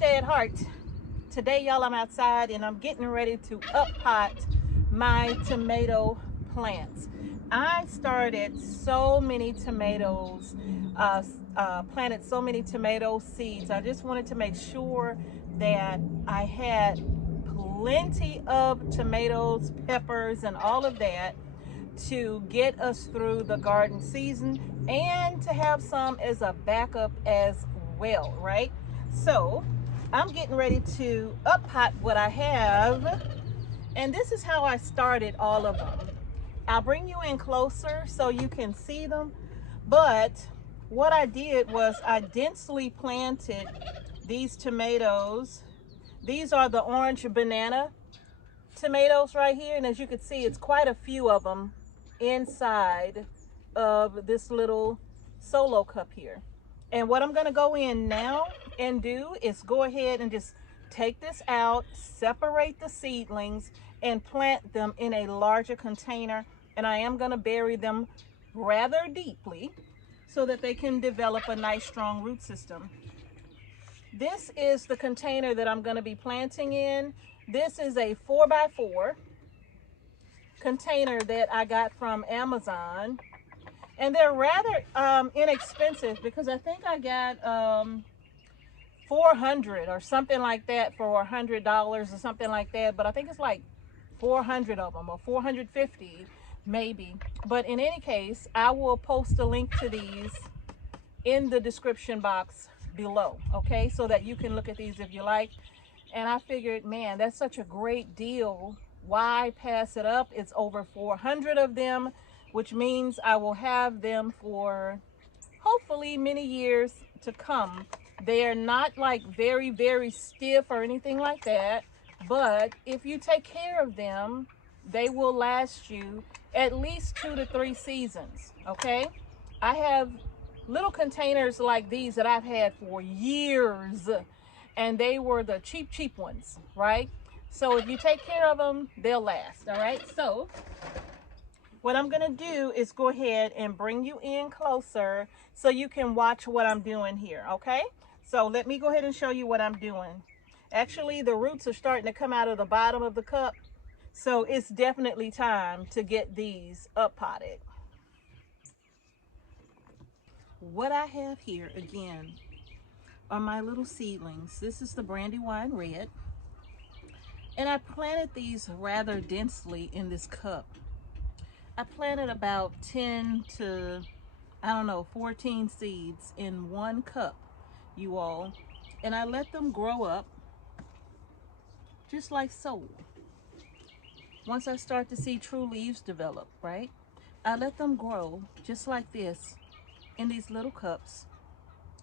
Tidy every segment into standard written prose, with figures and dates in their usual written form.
Homestead Heart. Today, y'all, I'm outside and I'm getting ready to up pot my tomato plants. I started so many tomatoes, planted so many tomato seeds. I just wanted to make sure that I had plenty of tomatoes, peppers, and all of that to get us through the garden season and to have some as a backup as well, right? So I'm getting ready to up pot what I have, and this is how I started all of them. I'll bring you in closer so you can see them, but what I did was I densely planted these tomatoes. These are the orange banana tomatoes right here, and as you can see, it's quite a few of them inside of this little solo cup here. And what I'm going to go in now and do is go ahead and just take this out, separate the seedlings, and plant them in a larger container. And I am going to bury them rather deeply so that they can develop a nice strong root system. This is the container that I'm going to be planting in. This is a 4x4 container that I got from Amazon, and they're rather inexpensive because I think I got 400 or something like that for $100 or something like that, but I think it's like 400 of them or 450 maybe. But in any case, I will post a link to these in the description box below, okay, so that you can look at these if you like. And I figured, man, that's such a great deal. Why pass it up? It's over 400 of them, which means I will have them for hopefully many years to come. They are not like very, very stiff or anything like that, but if you take care of them, they will last you at least 2 to 3 seasons, okay? I have little containers like these that I've had for years, and they were the cheap ones, right? So if you take care of them, they'll last, all right? So what I'm gonna do is go ahead and bring you in closer so you can watch what I'm doing here, okay? So let me go ahead and show you what I'm doing. Actually, the roots are starting to come out of the bottom of the cup, so it's definitely time to get these up potted. What I have here, again, are my little seedlings. This is the Brandywine Red, and I planted these rather densely in this cup. I planted about 10 to, I don't know, 14 seeds in one cup, you all, and I let them grow up just like so. Once I start to see true leaves develop, right, I let them grow just like this in these little cups.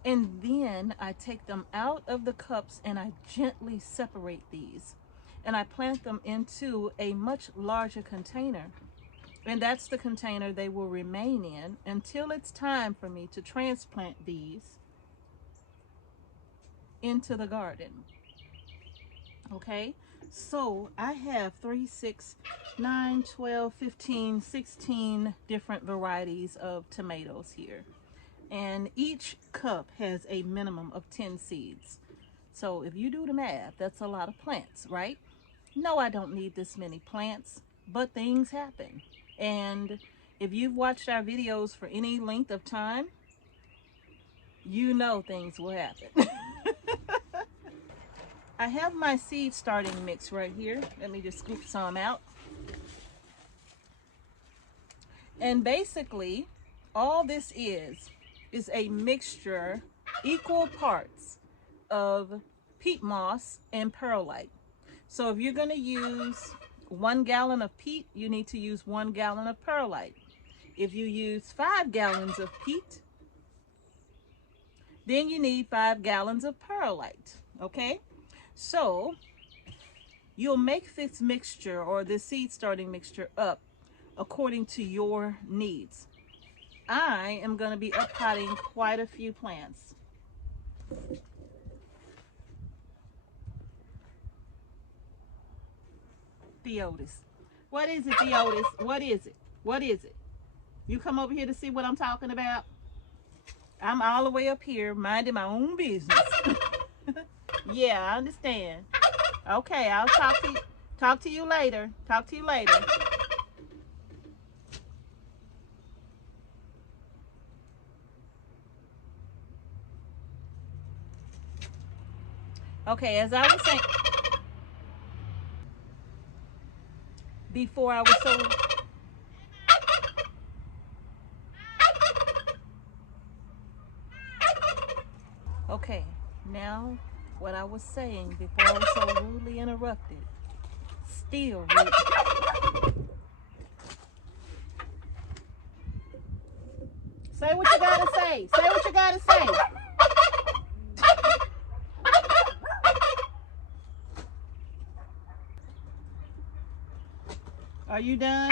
And then I take them out of the cups and I gently separate these. And I plant them into a much larger container. And that's the container they will remain in until it's time for me to transplant these into the garden. Okay? So I have 3, 6, 9, 12, 15, 16 different varieties of tomatoes here. And each cup has a minimum of 10 seeds. So if you do the math, that's a lot of plants, right? No, I don't need this many plants, but things happen. And if you've watched our videos for any length of time, you know things will happen. I have my seed starting mix right here. Let me just scoop some out. And basically, all this is a mixture, equal parts of peat moss and perlite. So if you're going to use 1 gallon of peat, you need to use 1 gallon of perlite. If you use 5 gallons of peat, then you need 5 gallons of perlite, okay? So you'll make this mixture or this seed starting mixture up according to your needs. I am going to be up potting quite a few plants. Theotis. What is it, Theotis? What is it? What is it? You come over here to see what I'm talking about? I'm all the way up here minding my own business. Yeah, I understand. Okay, I'll talk to you later. Talk to you later. Okay, as I was saying before, I was so okay. Now, what I was saying before I was so rudely interrupted. Still rude. Say what you gotta say. Say what you gotta say. Are you done?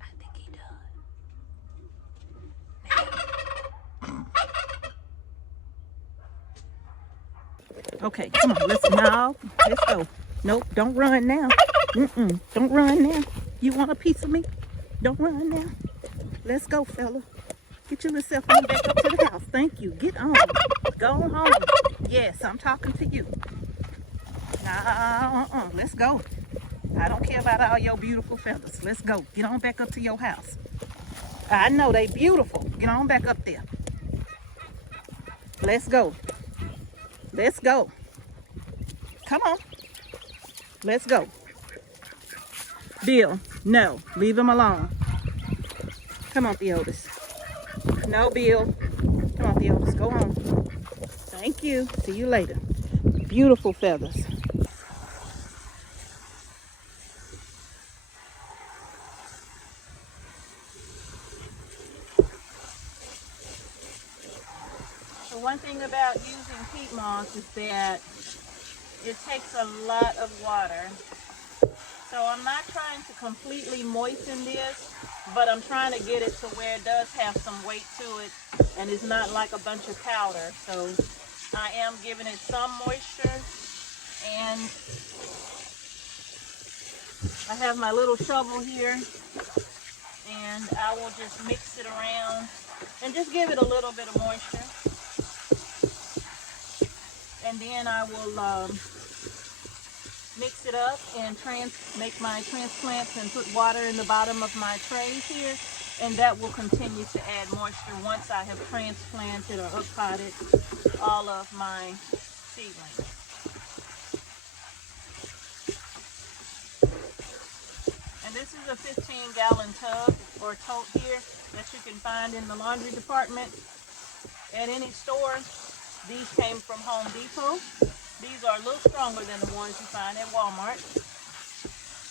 I think he done. Okay, come on, let's go. Nope, don't run now. Don't run now. You want a piece of me? Don't run now. Let's go, fella. Get your little self on back up to the house. Thank you. Get on. Go home. Yes, I'm talking to you. Nah, let's go. I don't care about all your beautiful feathers. Let's go. Get on back up to your house. I know they beautiful. Get on back up there. Let's go. Let's go. Come on. Let's go. Bill, no. Leave him alone. Come on, Theodis. No, Bill. Come on, Theodis. Go home. Thank you. See you later. Beautiful feathers. The one thing about using peat moss is that it takes a lot of water. So I'm not trying to completely moisten this, but I'm trying to get it to where it does have some weight to it and it's not like a bunch of powder. So I am giving it some moisture, and I have my little shovel here and I will just mix it around and just give it a little bit of moisture. And then I will mix it up and make my transplants and put water in the bottom of my trays here, and that will continue to add moisture once I have transplanted or up-potted all of my seedlings. And this is a 15-gallon tub or tote here that you can find in the laundry department at any store. These came from Home Depot. These are a little stronger than the ones you find at Walmart.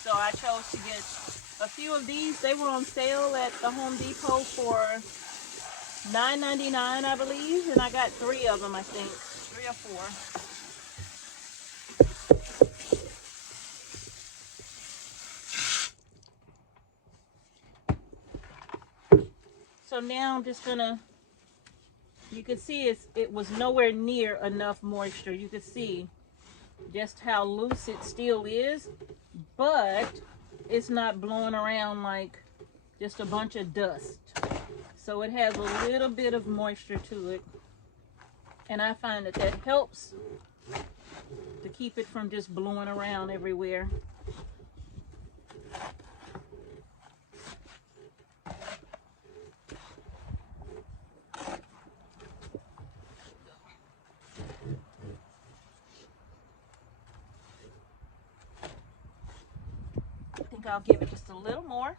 So I chose to get a few of these. They were on sale at the Home Depot for $9.99, I believe. And I got 3 of them, I think. 3 or 4. So now I'm just gonna, you can see it was nowhere near enough moisture. You can see just how loose it still is, but it's not blowing around like just a bunch of dust. So it has a little bit of moisture to it, and I find that that helps to keep it from just blowing around everywhere. I think I'll give it just a little more.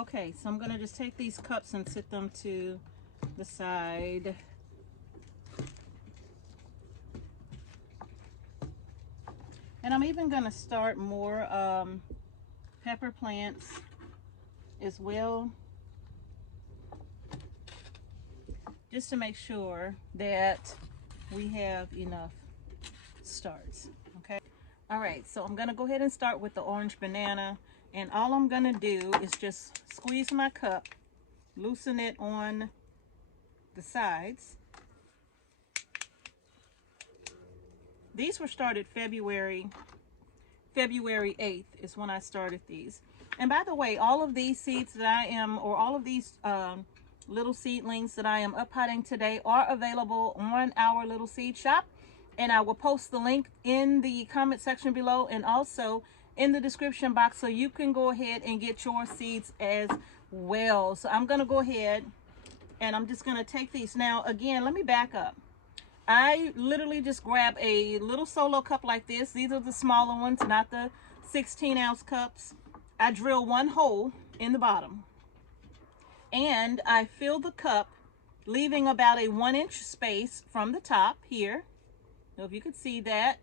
Okay, so I'm going to just take these cups and sit them to the side. And I'm even going to start more pepper plants as well, just to make sure that we have enough starts. Okay. All right, so I'm going to go ahead and start with the orange banana. And all I'm going to do is just squeeze my cup, loosen it on the sides. These were started February 8th is when I started these. And by the way, all of these seeds that I am, or all of these little seedlings that I am up-potting today are available on our little seed shop. And I will post the link in the comment section below and also in the description box, so you can go ahead and get your seeds as well. So I'm going to go ahead and I'm just going to take these. Now, again, let me back up. I literally just grab a little solo cup like this. These are the smaller ones, not the 16-ounce cups. I drill one hole in the bottom and I fill the cup, leaving about a 1-inch space from the top here. So if you could see that,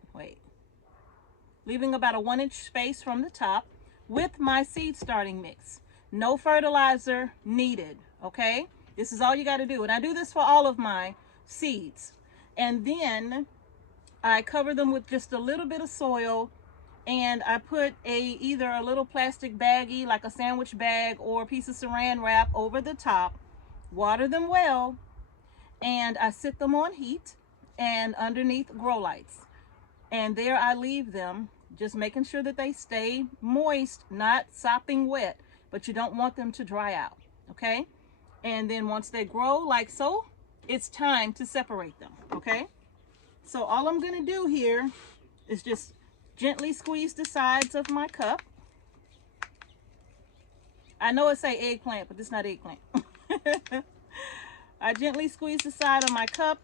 leaving about a 1-inch space from the top with my seed starting mix. No fertilizer needed, okay? This is all you got to do. And I do this for all of my seeds. And then I cover them with just a little bit of soil, and I put either a little plastic baggie, like a sandwich bag, or a piece of saran wrap over the top, water them well, and I sit them on heat and underneath grow lights. And there I leave them, just making sure that they stay moist, not sopping wet, but you don't want them to dry out, okay? And then once they grow like so, it's time to separate them, okay? So all I'm gonna do here is just gently squeeze the sides of my cup. I know it say eggplant, but this is not eggplant. I gently squeeze the side of my cup,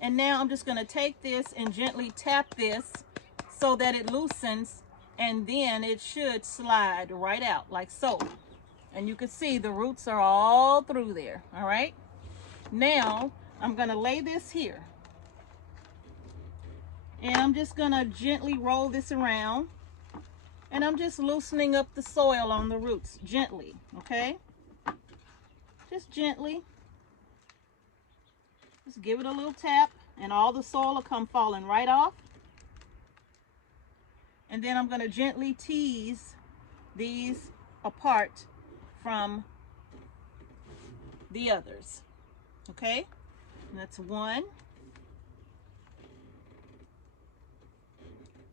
and now I'm just gonna take this and gently tap this so that it loosens, and then it should slide right out like so. And you can see the roots are all through there, all right? Now, I'm gonna lay this here. And I'm just gonna gently roll this around. And I'm just loosening up the soil on the roots, gently, okay? Just gently. Just give it a little tap, and all the soil will come falling right off. And then I'm gonna gently tease these apart from the others, okay? And that's one.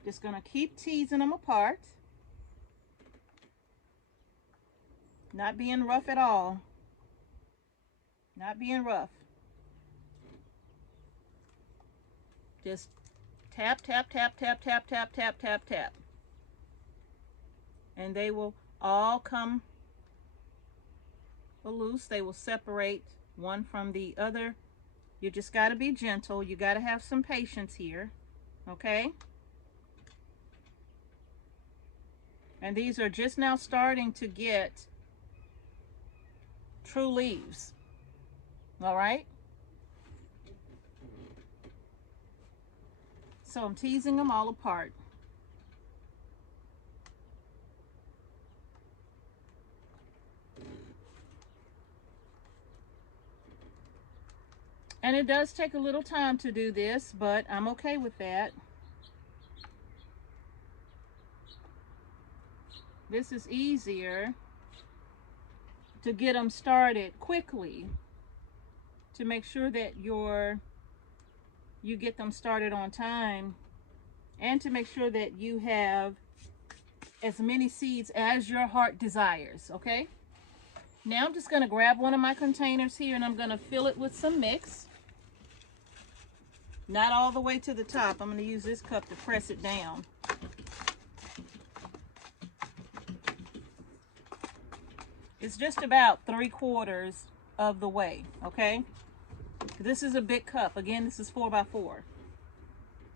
Just gonna keep teasing them apart. Not being rough at all. Not being rough. Just tap, tap, tap, tap, tap, tap, tap, tap, tap. And they will all come loose. They will separate one from the other. You just got to be gentle. You got to have some patience here, okay? And these are just now starting to get true leaves, all right? So I'm teasing them all apart. And it does take a little time to do this, but I'm okay with that. This is easier to get them started quickly, to make sure that you get them started on time, and to make sure that you have as many seeds as your heart desires, okay? Now I'm just going to grab one of my containers here, and I'm going to fill it with some mix. Not all the way to the top. I'm going to use this cup to press it down. It's just about 3/4 of the way, okay? This is a big cup. Again, this is 4x4.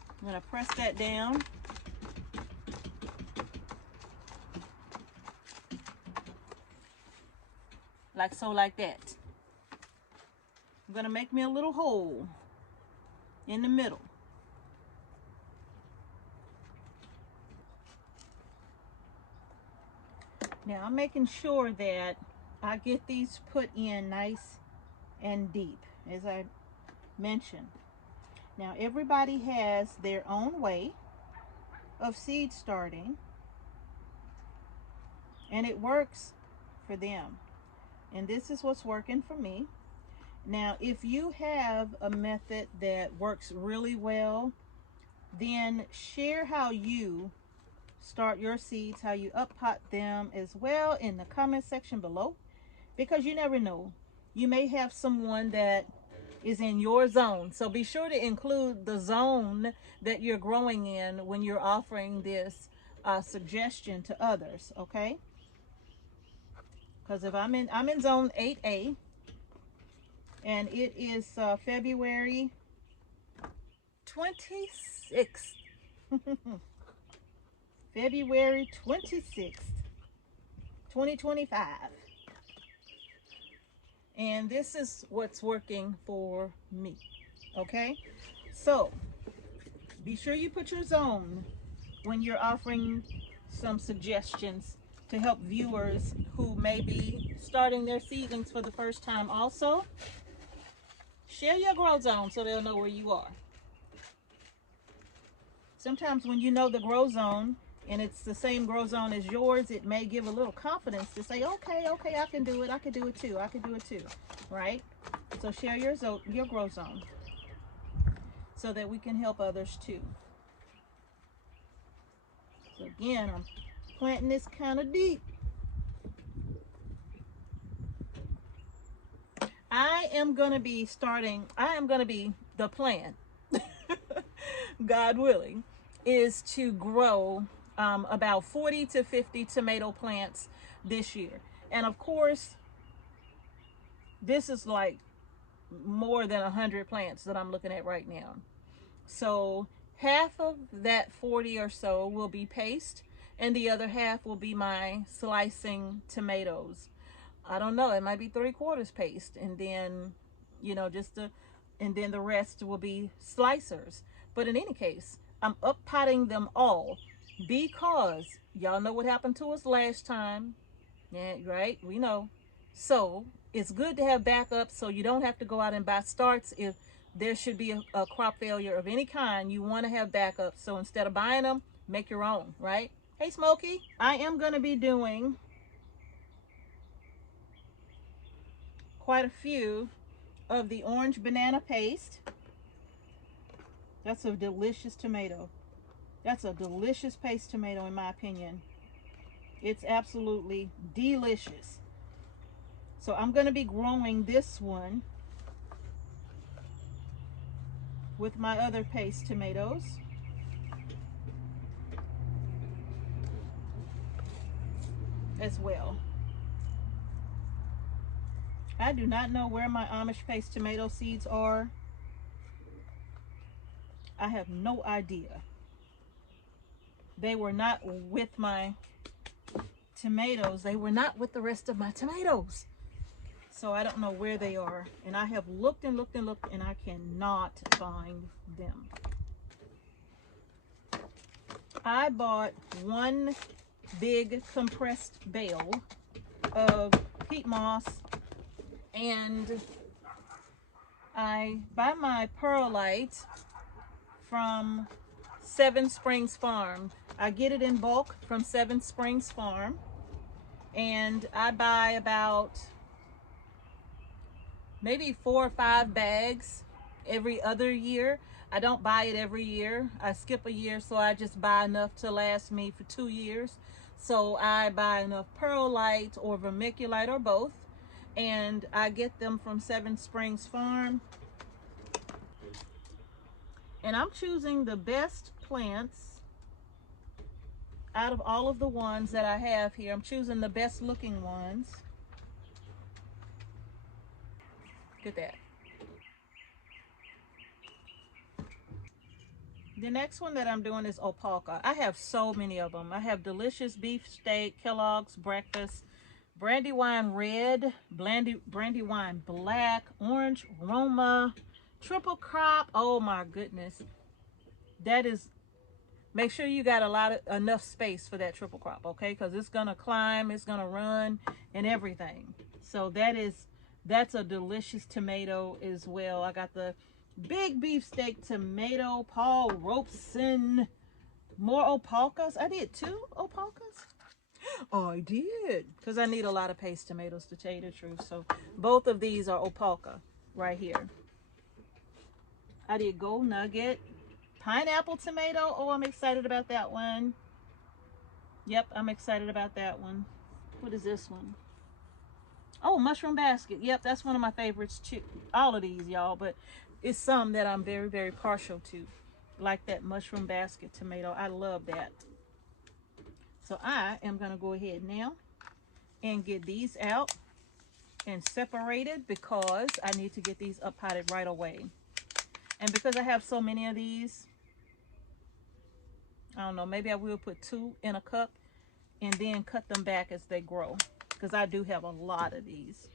I'm going to press that down. like so, like that. I'm gonna make me a little hole in the middle. Now I'm making sure that I get these put in nice and deep, as I mentioned. Now everybody has their own way of seed starting, and it works for them. And this is what's working for me. Now, if you have a method that works really well, then share how you start your seeds, how you up pot them as well in the comment section below, because you never know. You may have someone that is in your zone. So be sure to include the zone that you're growing in when you're offering this suggestion to others, okay? Because if I'm in zone 8A, and it is February 26th. February 26th, 2025. And this is what's working for me, okay? So be sure you put your zone when you're offering some suggestions to help viewers who may be starting their seedlings for the first time. Also, share your grow zone so they'll know where you are. Sometimes when you know the grow zone and it's the same grow zone as yours, it may give a little confidence to say, okay, I can do it. I can do it too. I can do it too, right? So share your grow zone so that we can help others too. So again, I'm planting this kind of deep. The plan, God willing, is to grow about 40 to 50 tomato plants this year. And of course, this is like more than 100 plants that I'm looking at right now. So half of that 40 or so will be paste, and the other half will be my slicing tomatoes. I don't know, it might be 3/4 paste, and then, you know, and then the rest will be slicers. But in any case, I'm up potting them all because y'all know what happened to us last time. Yeah, right? We know. So it's good to have backups so you don't have to go out and buy starts if there should be a crop failure of any kind. You want to have backups. So instead of buying them, make your own, right? Hey, Smokey. I am going to be doing quite a few of the orange banana paste. That's a delicious tomato. That's a delicious paste tomato in my opinion. It's absolutely delicious. So I'm going to be growing this one with my other paste tomatoes. As well. I do not know where my Amish paste tomato seeds are. I have no idea. They were not with my tomatoes. They were not with the rest of my tomatoes. So I don't know where they are. And I have looked and looked and looked, and I cannot find them. I bought one big compressed bale of peat moss, and I buy my perlite from Seven Springs Farm. I get it in bulk from Seven Springs Farm, and I buy about maybe 4 or 5 bags every other year. I don't buy it every year. I skip a year, so I just buy enough to last me for 2 years. So I buy enough perlite or vermiculite or both, and I get them from Seven Springs Farm. And I'm choosing the best plants out of all of the ones that I have here. I'm choosing the best looking ones. Look at that. The next one that I'm doing is opaca. I have so many of them. I have delicious beefsteak, Kellogg's breakfast, Brandywine red, Brandywine black, orange Roma, triple crop. Oh my goodness. That is, make sure you got enough space for that triple crop, okay? Because it's gonna climb, it's gonna run, and everything. So that's a delicious tomato as well. I got the big beefsteak tomato, Paul Robeson, more opalkas. I did 2 opalkas. Oh, I did, because I need a lot of paste tomatoes to tell you the truth. So both of these are opalka right here. I did gold nugget, pineapple tomato. Oh, I'm excited about that one. Yep, I'm excited about that one. What is this one? Oh, mushroom basket. Yep, that's one of my favorites too. All of these, y'all, but it's some that I'm very, very partial to. Like that mushroom basket tomato. I love that. So I am going to go ahead now and get these out and separated because I need to get these up potted right away. And because I have so many of these, I don't know, maybe I will put 2 in a cup and then cut them back as they grow, because I do have a lot of these.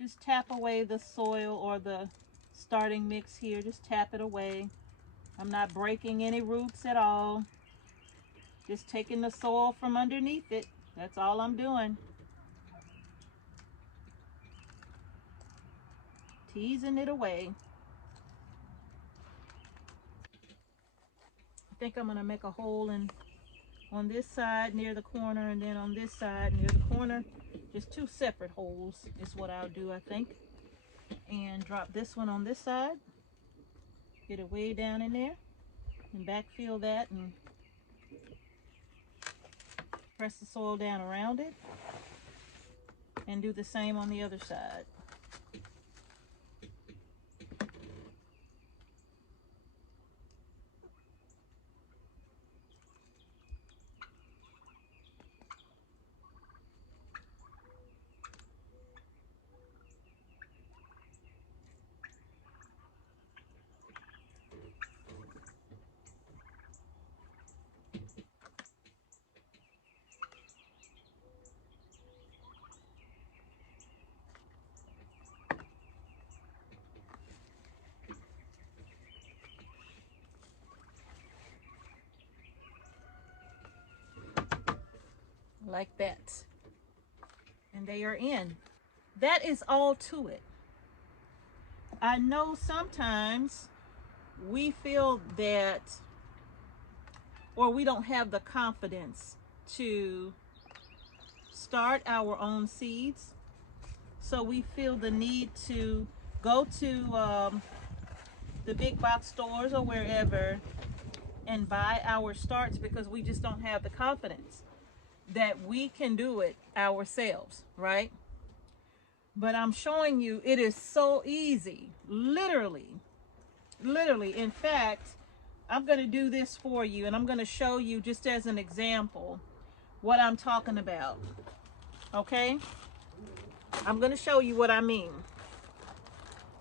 Just tap away the soil or the starting mix here. Just tap it away. I'm not breaking any roots at all. Just taking the soil from underneath it. That's all I'm doing. Teasing it away. I think I'm going to make a hole on this side near the corner, and then on this side near the corner. Just 2 separate holes is what I'll do, I think. And drop this one on this side. Get it way down in there. And backfill that and press the soil down around it. And do the same on the other side. Like that. And they are in. That is all to it. I know sometimes we feel that, or we don't have the confidence to start our own seeds. So we feel the need to go to the big box stores or wherever and buy our starts, because we just don't have the confidence that we can do it ourselves, right? But I'm showing you it is so easy. Literally. In fact, I'm going to do this for you, and I'm going to show you just as an example what I'm talking about. Okay? I'm going to show you what I mean.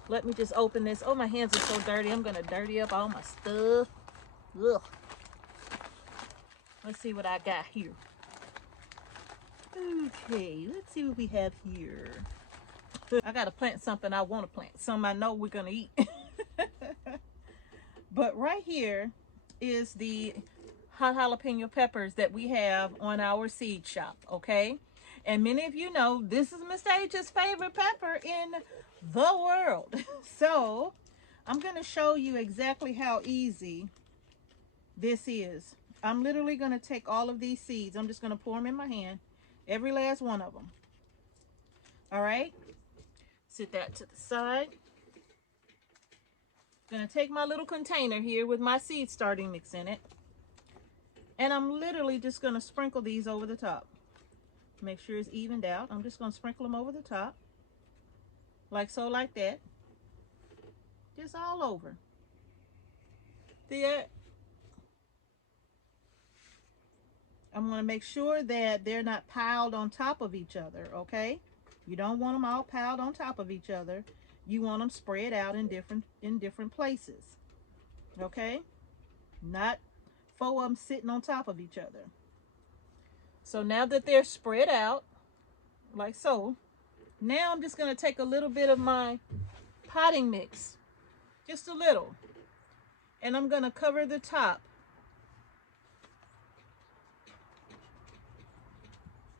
Let me just open this. Oh, my hands are so dirty. I'm going to dirty up all my stuff. Ugh. Let's see what I got here. Okay, let's see what we have here. I got to plant something I want to plant. Something I know we're going to eat. But right here is the hot jalapeno peppers that we have on our seed shop, okay? And many of you know this is Miss H's favorite pepper in the world. So I'm going to show you exactly how easy this is. I'm literally going to take all of these seeds. I'm just going to pour them in my hand. Every last one of them. All right? Sit that to the side. Gonna take my little container here with my seed starting mix in it, and I'm literally just gonna sprinkle these over the top. Make sure it's evened out. I'm just gonna sprinkle them over the top, like so, like that. Just all over. See it? I'm gonna make sure that they're not piled on top of each other, okay? You don't want them all piled on top of each other. You want them spread out in different places, okay? Not 4 of them sitting on top of each other. So now that they're spread out, like so, now I'm just going to take a little bit of my potting mix, just a little, and I'm going to cover the top.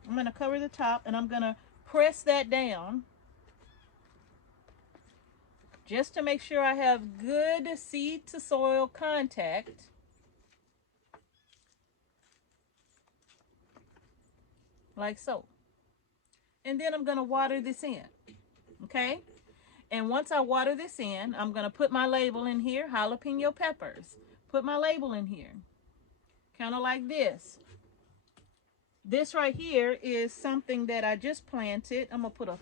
I'm going to cover the top, and I'm going to press that down just to make sure I have good seed to soil contact. Like so. And then I'm going to water this in. Okay? And once I water this in, I'm going to put my label in here, jalapeno peppers. Put my label in here. Kind of like this. This right here is something that I just planted. I'm going to put a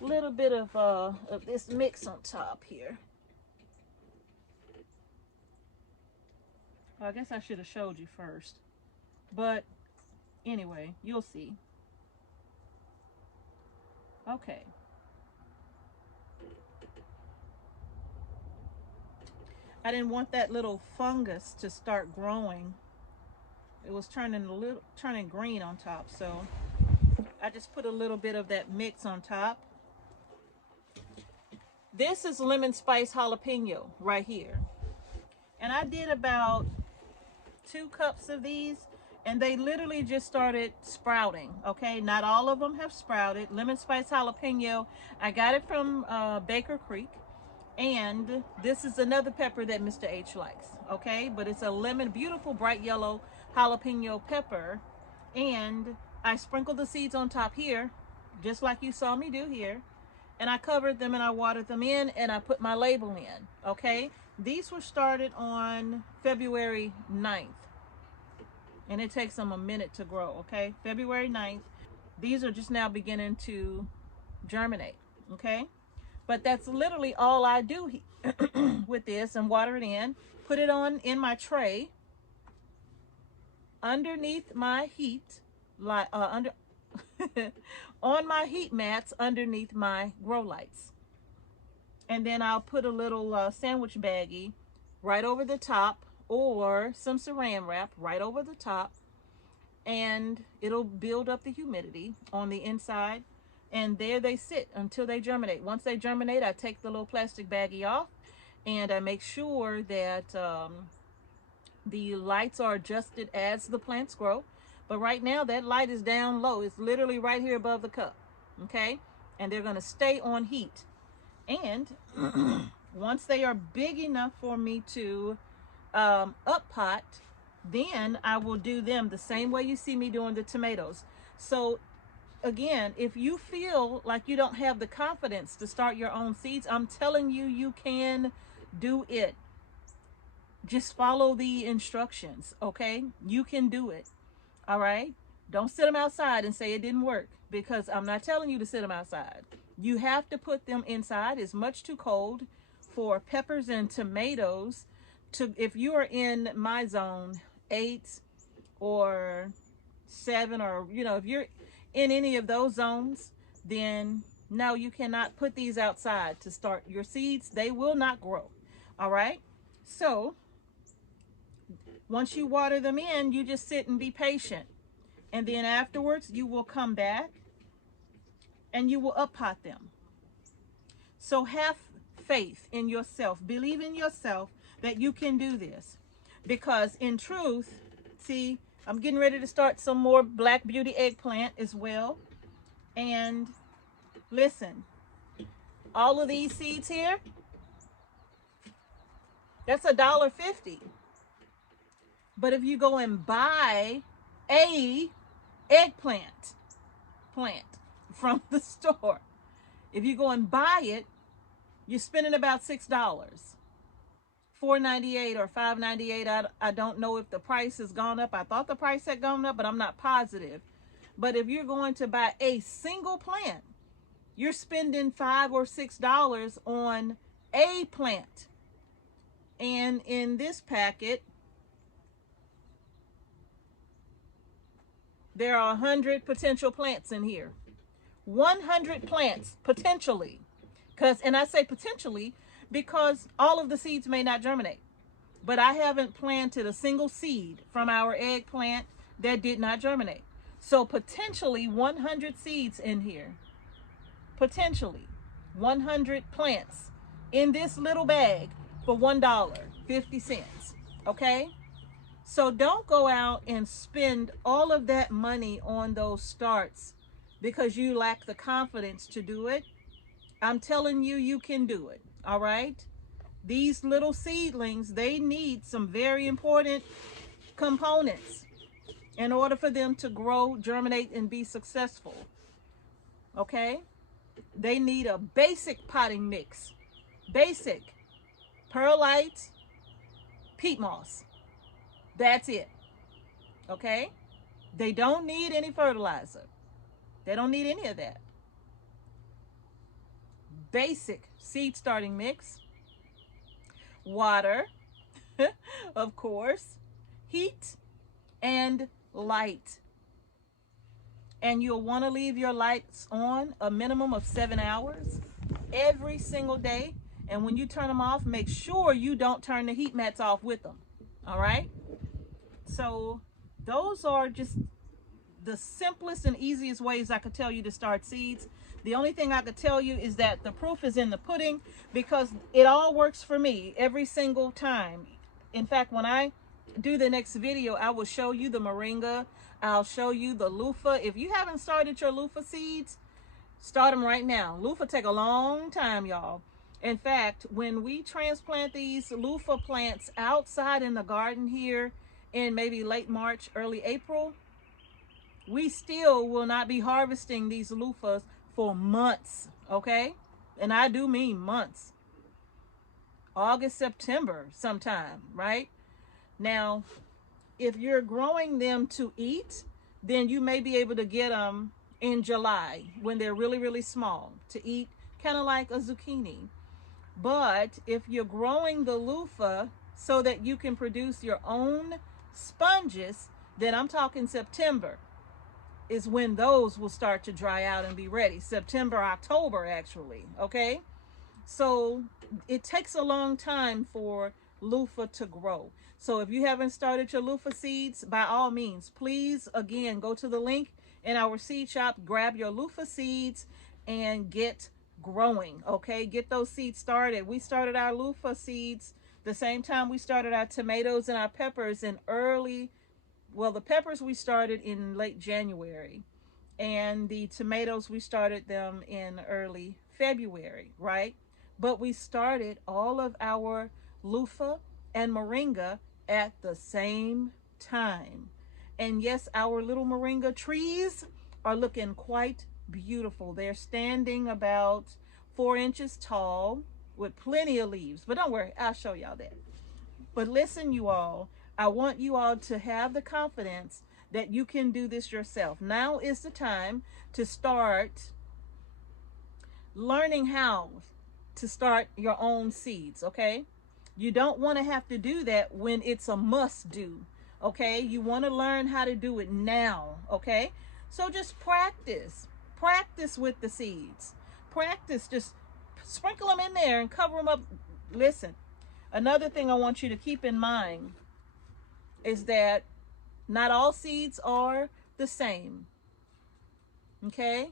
little bit of this mix on top here. Well, I guess I should have showed you first. But anyway, you'll see. Okay. I didn't want that little fungus to start growing. It was turning green on top, so I just put a little bit of that mix on top. This is lemon spice jalapeno right here. And I did about 2 cups of these, and they literally just started sprouting. Okay, not all of them have sprouted. Lemon spice jalapeno, I got it from Baker Creek. And this is another pepper that Mr. H likes, okay? But it's a lemon, beautiful bright yellow jalapeno pepper. And I sprinkled the seeds on top here, just like you saw me do here. And I covered them and I watered them in and I put my label in, okay? These were started on February 9th. And it takes them a minute to grow, okay? February 9th. These are just now beginning to germinate, okay? But that's literally all I do with this, and water it in, put it on in my tray underneath my heat, on my heat mats underneath my grow lights. And then I'll put a little sandwich baggie right over the top, or some saran wrap right over the top, and it'll build up the humidity on the inside. And there they sit until they germinate. Once they germinate, I take the little plastic baggie off and I make sure that the lights are adjusted as the plants grow. But right now that light is down low. It's literally right here above the cup. Okay? And they're going to stay on heat. And once they are big enough for me to up pot, then I will do them the same way you see me doing the tomatoes. So again, if you feel like you don't have the confidence to start your own seeds, I'm telling you, you can do it. Just follow the instructions, okay? You can do it, all right? Don't sit them outside and say it didn't work, because I'm not telling you to sit them outside. You have to put them inside. It's much too cold for peppers and tomatoes to, if you are in my zone 8 or 7, or, you know, if you're in any of those zones, then no, you cannot put these outside to start your seeds. They will not grow. All right. So once you water them in, you just sit and be patient. And then afterwards, you will come back and you will up pot them. So have faith in yourself. Believe in yourself that you can do this. Because in truth, see, I'm getting ready to start some more Black Beauty eggplant as well. And listen, all of these seeds here, that's $1.50. But if you go and buy a eggplant plant from the store, if you go and buy it, you're spending about $6. $4.98 or $5.98. I don't know if the price has gone up. I thought the price had gone up, but I'm not positive. But if you're going to buy a single plant, you're spending $5 or $6 on a plant. And in this packet, there are 100 potential plants in here. 100 plants potentially. And I say potentially because all of the seeds may not germinate. But I haven't planted a single seed from our eggplant that did not germinate. So potentially 100 seeds in here. Potentially 100 plants in this little bag for $1.50. Okay? So don't go out and spend all of that money on those starts because you lack the confidence to do it. I'm telling you, you can do it. All right? These little seedlings, they need some very important components in order for them to grow, germinate, and be successful. Okay? They need a basic potting mix. Basic. Perlite, peat moss. That's it. Okay? They don't need any fertilizer. They don't need any of that. Basic seed starting mix. Water, of course. Heat and light. And you'll want to leave your lights on a minimum of 7 hours every single day. And when you turn them off, make sure you don't turn the heat mats off with them. All right? So those are just the simplest and easiest ways I could tell you to start seeds. The only thing I could tell you is that the proof is in the pudding, because it all works for me every single time. In fact, when I do the next video, I will show you the moringa. I'll show you the loofah. If you haven't started your loofah seeds, start them right now. Loofah take a long time, y'all. In fact, when we transplant these loofah plants outside in the garden here in maybe late March, early April, we still will not be harvesting these loofahs for months, okay? And I do mean months. August, September sometime, right? Now, if you're growing them to eat, then you may be able to get them in July when they're really, really small to eat, kind of like a zucchini. But if you're growing the loofah so that you can produce your own sponges, then I'm talking September is when those will start to dry out and be ready. September, October, actually, okay? So it takes a long time for loofah to grow. So if you haven't started your loofah seeds, by all means, please, again, go to the link in our seed shop, grab your loofah seeds, and get growing, okay? Get those seeds started. We started our loofah seeds the same time we started our tomatoes and our peppers in early, well, the peppers we started in late January, and the tomatoes we started them in early February, right? But we started all of our loofah and moringa at the same time. And yes, our little moringa trees are looking quite beautiful. They're standing about 4 inches tall with plenty of leaves. But don't worry, I'll show y'all that. But listen, you all, I want you all to have the confidence that you can do this yourself. Now is the time to start learning how to start your own seeds, okay? You don't want to have to do that when it's a must do, okay? You want to learn how to do it now, okay? So just practice. Practice with the seeds. Practice, just sprinkle them in there and cover them up. Listen, another thing I want you to keep in mind is that not all seeds are the same, okay?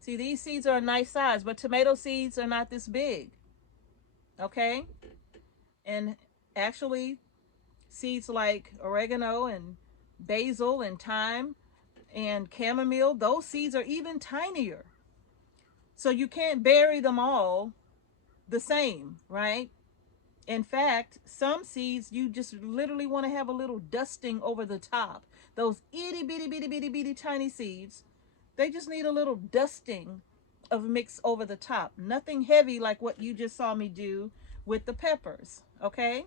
See, these seeds are a nice size, but tomato seeds are not this big, okay? And actually, seeds like oregano and basil and thyme and chamomile, those seeds are even tinier. So you can't bury them all the same, right? In fact, some seeds, you just literally want to have a little dusting over the top. Those itty bitty bitty bitty bitty tiny seeds, they just need a little dusting of mix over the top. Nothing heavy like what you just saw me do with the peppers, okay?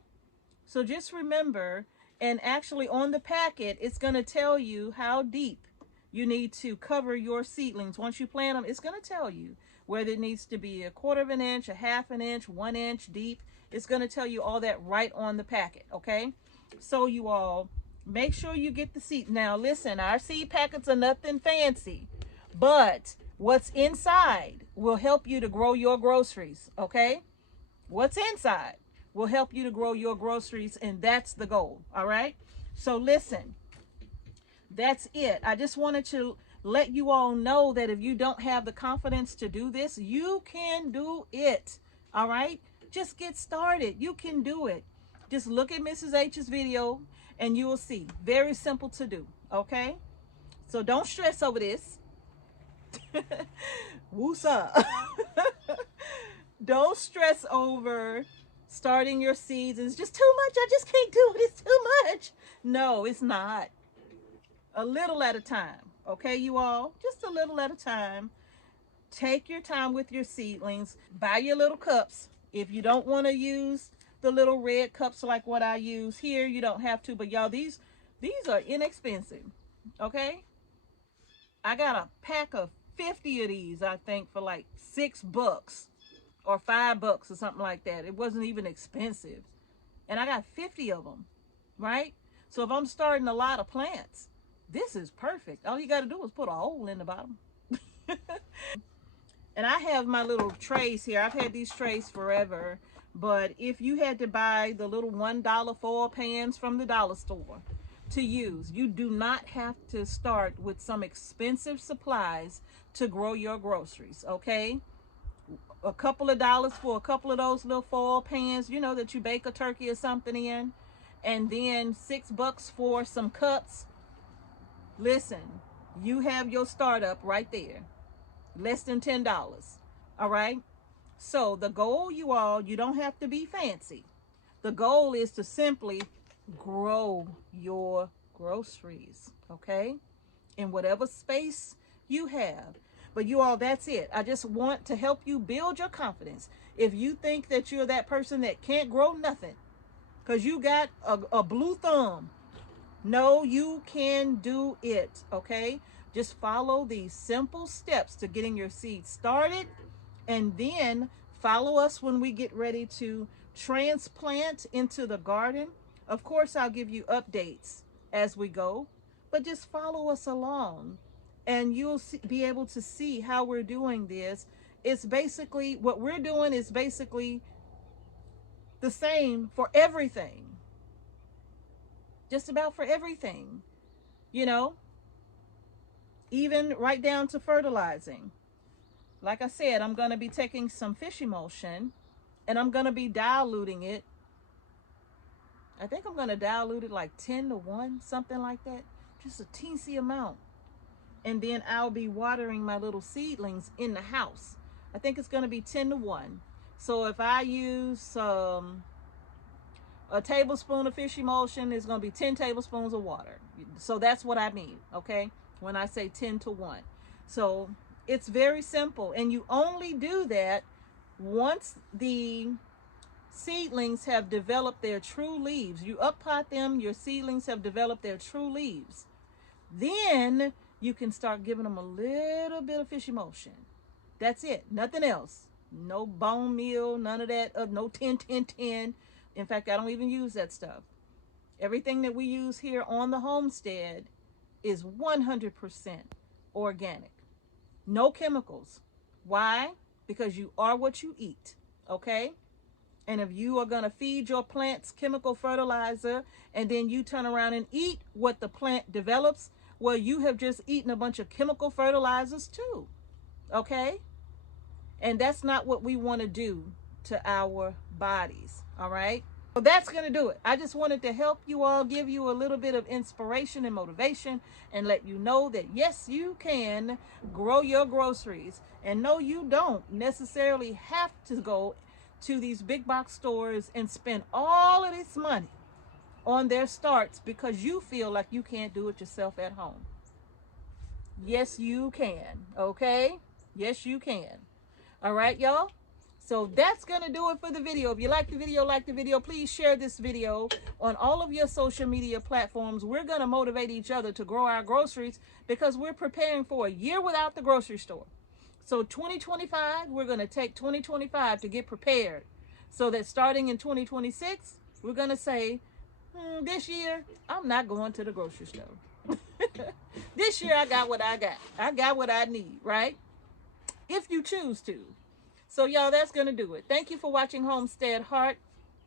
So just remember, and actually on the packet, it's going to tell you how deep you need to cover your seedlings. Once you plant them, it's going to tell you whether it needs to be 1/4 of an inch, 1/2 an inch, 1 inch deep. It's going to tell you all that right on the packet, okay? So you all, make sure you get the seed. Now listen, our seed packets are nothing fancy, but what's inside will help you to grow your groceries, okay? What's inside will help you to grow your groceries, and that's the goal, all right? So listen, That's it. I just wanted to let you all know that if you don't have the confidence to do this, you can do it. All right? Just get started. You can do it. Just look at Mrs. H's video and you will see. Very simple to do. Okay? So don't stress over this. Woosa. Don't stress over starting your seeds. It's just too much. I just can't do it. It's too much. No, it's not. A little at a time. Okay, you all? Just a little at a time. Take your time with your seedlings. Buy your little cups. If you don't want to use the little red cups like what I use here, you don't have to. But y'all, these are inexpensive. Okay? I got a pack of 50 of these, I think, for like $6 or $5 or something like that. It wasn't even expensive. And I got 50 of them, right? So if I'm starting a lot of plants, this is perfect. All you got to do is put a hole in the bottom. And I have my little trays here. I've had these trays forever. But if you had to buy the little $1 foil pans from the dollar store to use, you do not have to start with some expensive supplies to grow your groceries, okay? A couple of dollars for a couple of those little foil pans, you know, that you bake a turkey or something in. And then $6 for some cups. Listen, you have your startup right there. Less than $10. All right? So the goal, you all, you don't have to be fancy. The goal is to simply grow your groceries, okay? In whatever space you have. But you all, that's it. I just want to help you build your confidence. If you think that you're that person that can't grow nothing because you got a blue thumb, no, you can do it, okay? Just follow these simple steps to getting your seeds started, and then follow us when we get ready to transplant into the garden. Of course, I'll give you updates as we go, but just follow us along, and you'll be able to see how we're doing this. It's basically, what we're doing is basically the same for everything. Just about for everything, you know, even right down to fertilizing. Like I said, I'm going to be taking some fish emulsion and I'm going to be diluting it. I think I'm going to dilute it like 10-to-1, something like that. Just a teensy amount. And then I'll be watering my little seedlings in the house. I think it's going to be 10-to-1. So if I use a tablespoon of fish emulsion, is going to be 10 tablespoons of water. So that's what I mean, okay, when I say 10-to-1. So it's very simple, and you only do that once the seedlings have developed their true leaves. You uppot them, your seedlings have developed their true leaves. Then you can start giving them a little bit of fish emulsion. That's it, nothing else. No bone meal, none of that, no 10-10-10. In fact, I don't even use that stuff. Everything that we use here on the homestead is 100% organic. No chemicals. Why? Because you are what you eat, okay? And if you are going to feed your plants chemical fertilizer and then you turn around and eat what the plant develops, well, you have just eaten a bunch of chemical fertilizers too, okay? And that's not what we want to do to our bodies, all right? So that's going to do it. I just wanted to help you all, give you a little bit of inspiration and motivation, and let you know that yes, you can grow your groceries. And no, you don't necessarily have to go to these big box stores and spend all of this money on their starts because you feel like you can't do it yourself at home. Yes, you can, okay? Yes, you can. All right, y'all? So that's going to do it for the video. If you like the video, please share this video on all of your social media platforms. We're going to motivate each other to grow our groceries because we're preparing for a year without the grocery store. So 2025, we're going to take 2025 to get prepared so that starting in 2026, we're going to say, this year, I'm not going to the grocery store. This year, I got what I got. I got what I need, right? If you choose to. So y'all, that's going to do it. Thank you for watching Homestead Heart.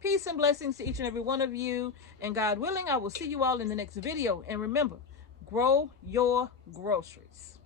Peace and blessings to each and every one of you. And God willing, I will see you all in the next video. And remember, grow your groceries.